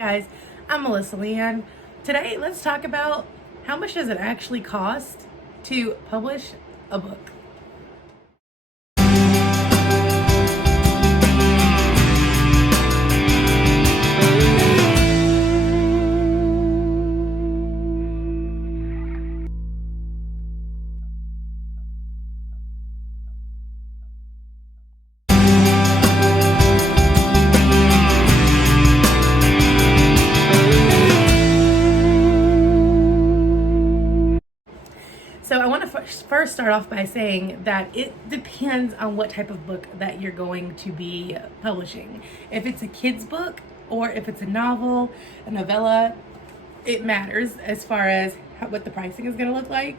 Guys, I'm MelissaLeigh-Ann. Today, let's talk about how much does it actually cost to publish a book. So I want to first start off by saying that it depends on what type of book that you're going to be publishing. If it's a kid's book or if it's a novel, a novella, it matters as far as what the pricing is going to look like.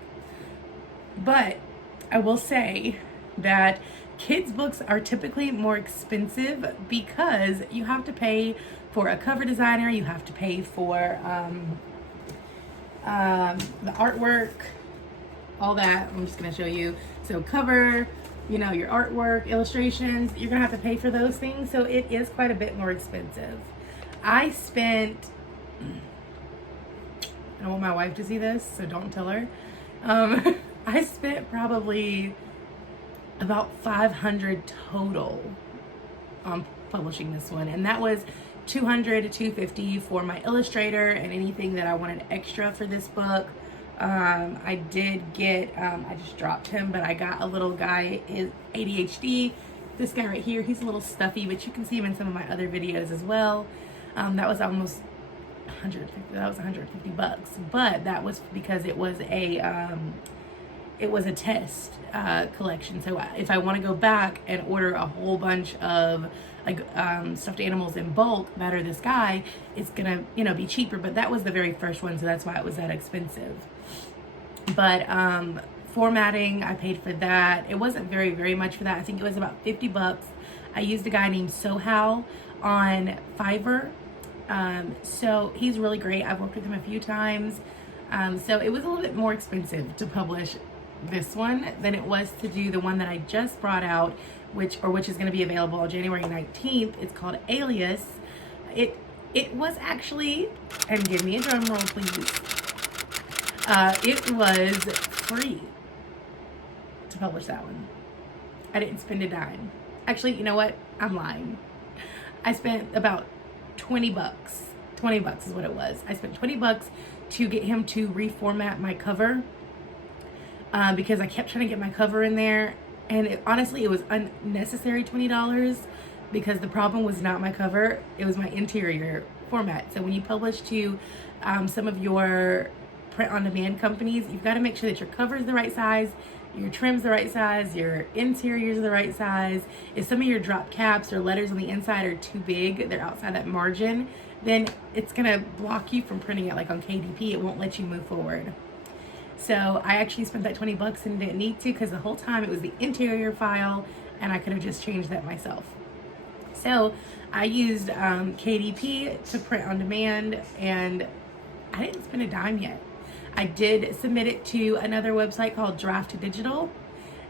But I will say that kids' books are typically more expensive because you have to pay for a cover designer, you have to pay for the artwork, all that. I'm just gonna show you. So cover, your artwork, illustrations, you're gonna have to pay for those things. So it is quite a bit more expensive. I don't want my wife to see this, so don't tell her. I spent probably about $500 total on publishing this one. And that was $200 to $250 for my illustrator and anything that I wanted extra for this book. I did get, I just dropped him, but I got a little guy, ADHD. This guy right here, he's a little stuffy, but you can see him in some of my other videos as well. That was almost $150, but that was because it was a test collection. So if I want to go back and order a whole bunch of stuffed animals in bulk that are this guy, it's gonna be cheaper. But that was the very first one, so that's why it was that expensive. But formatting, I paid for that. It wasn't very much for that. I think it was about $50. I used a guy named Sohal on Fiverr. So he's really great. I've worked with him a few times. So it was a little bit more expensive to publish this one than it was to do the one that I just brought out, which is going to be available on January 19th. It's called ALIAS. It was actually, and give me a drum roll please, it was free to publish that one. I didn't spend a dime. Actually, you know what? I'm lying. I spent about $20. $20 is what it was. I spent $20 to get him to reformat my cover because I kept trying to get my cover in there, and honestly, it was unnecessary $20 because the problem was not my cover, it was my interior format. So when you publish to some of your print-on-demand companies, you've got to make sure that your cover is the right size, your trim's the right size, your interior's the right size. If some of your drop caps or letters on the inside are too big, they're outside that margin, then it's gonna block you from printing it. Like on KDP, it won't let you move forward. So I actually spent that $20 and didn't need to, because the whole time it was the interior file and I could have just changed that myself. So I used KDP to print on demand, and I didn't spend a dime yet. I did submit it to another website called Adhd,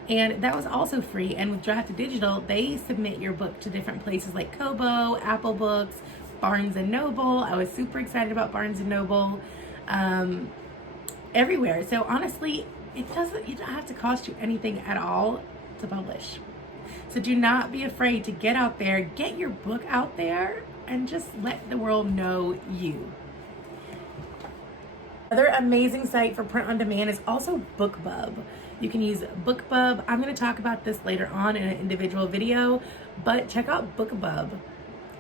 and that was also free. And with Adhd, they submit your book to different places like Kobo, Apple Books, Barnes & Noble. I was super excited about Barnes & Noble. Everywhere. So honestly, it don't have to cost you anything at all to publish. So do not be afraid to get out there, get your book out there, and just let the world know you. Another amazing site for print on demand is also BookBub. You can use BookBub. I'm going to talk about this later on in an individual video, but check out BookBub.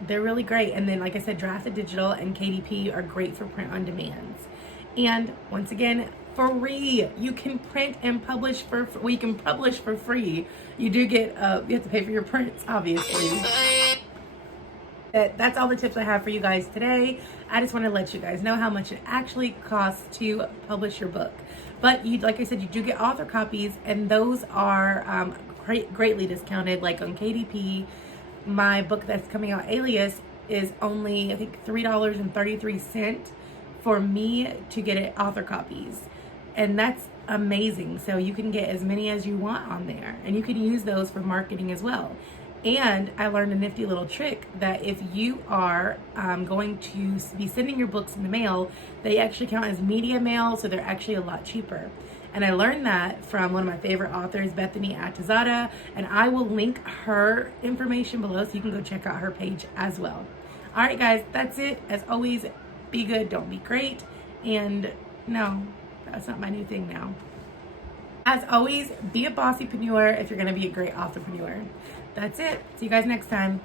They're really great. And then, like I said, Adhd and KDP are great for print on demands. And once again, free. You can print and publish you can publish for free. You do get, you have to pay for your prints, obviously. That's all the tips I have for you guys today. I just want to let you guys know how much it actually costs to publish your book. But like I said, you do get author copies, and those are greatly discounted. Like on KDP, my book that's coming out, ALIAS, is only, I think, $3.33 for me to get it author copies. And that's amazing. So you can get as many as you want on there, and you can use those for marketing as well. And I learned a nifty little trick that if you are going to be sending your books in the mail, they actually count as media mail, so they're actually a lot cheaper. And I learned that from one of my favorite authors, Bethany Atazadeh, and I will link her information below so you can go check out her page as well. All right, guys, that's it. As always, be good, don't be great. And no, that's not my new thing now. As always, be a bossypreneur if you're going to be a great authorpreneur. That's it. See you guys next time.